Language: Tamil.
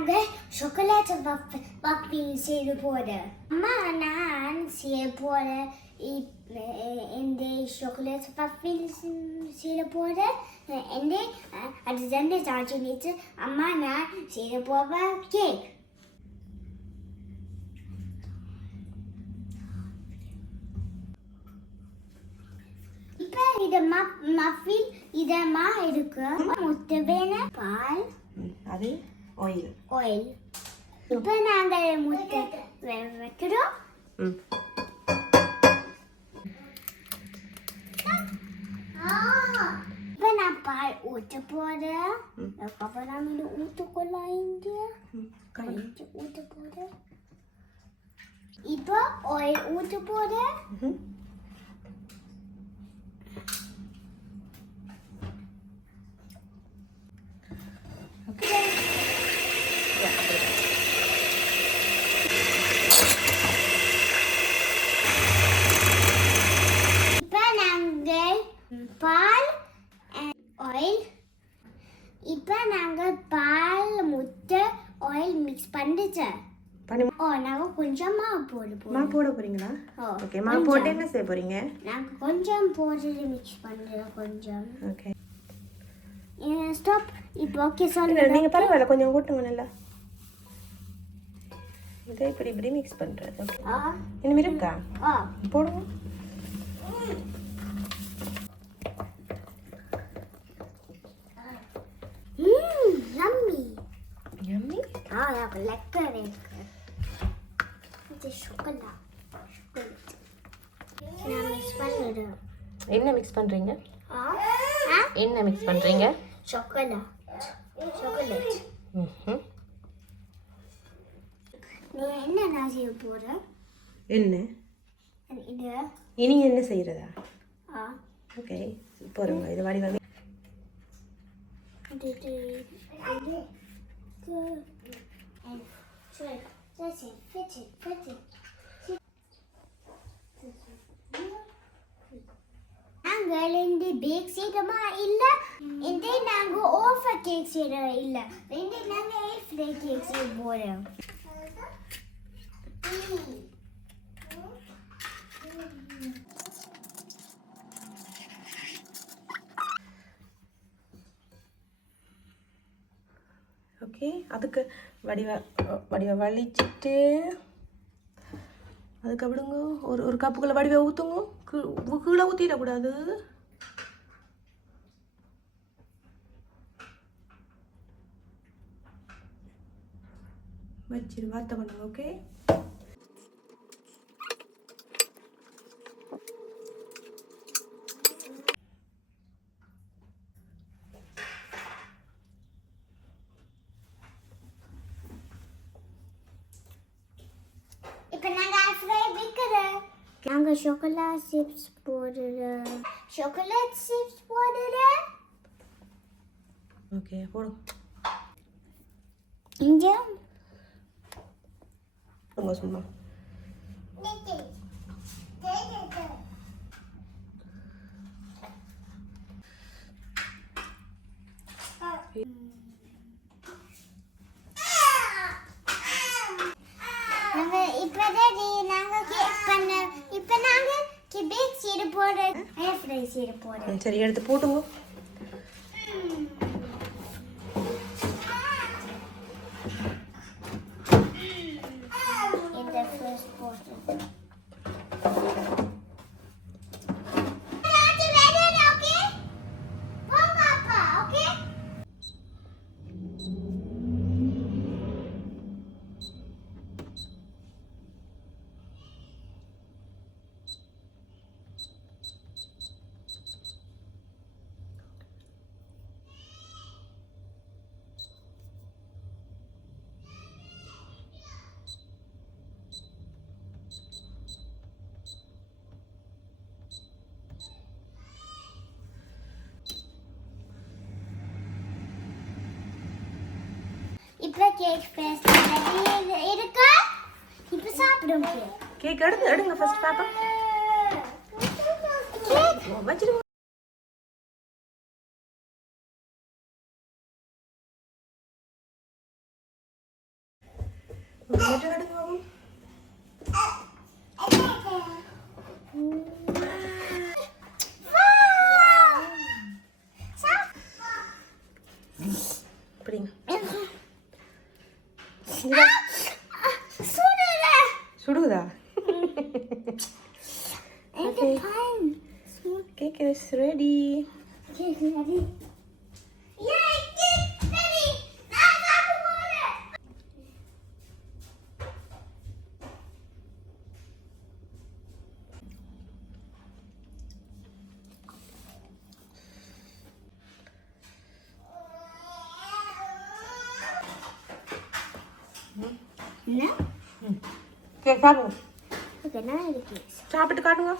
நாங்கள் chocolate muffin செய்து போகிறேன். அம்மா நான் செய்ய போகிறேன். இந்த chocolate muffin செய்ய போகிறேன். அது ரெண்டு சார்ஜ் அம்மா நான் செய்ய போகிறேன் கேக். இப்போ இது மஃபின் இதமா இருக்கு. முட்டை வேணும், பால், அது ஆயில். இப்போ நாங்கள் முட்டை வைக்கிறோம். இப்போ நான் பால் ஊற்ற போகிறேன். அதுக்கப்புறம் இது ஊற்றிக்கொள்ளலாம். இங்கே ஊற்ற போகிறேன். இப்போ ஆயில் ஊற்ற போகிறேன். பால் ஆயில். இப்போ நாங்கள் பால் முட்டை ஆயில் மிக்ஸ் பண்ணிட்டேன். நாங்கள் கொஞ்சம் மாவு போட போறீங்களா? ஓகே, மாவு போட்டு என்ன செய்ய போறீங்க? நாங்கள் கொஞ்சம் போட்டு மிக்ஸ் பண்ணுறோம். கொஞ்சம் ஓகே. ஸ்டாப். இப்போ ஓகே சொல்லுங்க. நீங்கள் பரவாயில்ல, கொஞ்சம் கூட்டுங்க நல்லா. இதை இப்படி மிக்ஸ் பண்ணுறது. ஓகே, இன்னும் இருக்கா? போடுங்க. Yummy? Lekker இருக்கு. இது chocolate. நான் மிக்ஸ் பண்ணிடுறேன். என்ன மிக்ஸ் பண்றீங்க? என்ன மிக்ஸ் பண்றீங்க? chocolate. நீ என்ன நான் செய்ய போற? என்ன? இது இனி என்ன செய்யறதா? ஓகே, போறோங்க. இது வாடி வாங்க. நாங்கள் இந்த பேக் செய்யமா இல்ல, இந்த நாங்க ஓவர் கேக் செய்யற இல்ல, இந்த நாங்க ஏர் ஃப்ரை கேக் செய்ய போறோம். ஓகே, அதுக்கு வடிவ வலிச்சிட்டு அதுக்கு அப்படிங்க ஒரு கப்புக்குள்ள வடிவை ஊற்றுங்க. கீழே ஊற்றிடக்கூடாது. வச்சிரு வார்த்தை பண்ணுங்க. ஓகே, இப்போ நாங்க ஃப்ரை வைக்கிறோம். நாங்க chocolate chips போடுறோம். ஓகே, போடு. இங்க உங்க சும்மா சரி, எடுத்து போட்டுங்க. இப்போ கேக் ஃபர்ஸ்ட் ரெடி இருக்கு. இப்போ சாப்பிடுங்க. கேக் எடுங்க ஃபர்ஸ்ட் பாப்பா. கேக் வச்சிருங்க. மற்ற கடுங்க பாப்போம். பிடிங்க. சுடுதா? Okay. Cake is ready. என்ன? கேக் சாப்பிடுங்க. ஓகே நான் இது கேக் சாப்பிட்டு காட்டுங்க.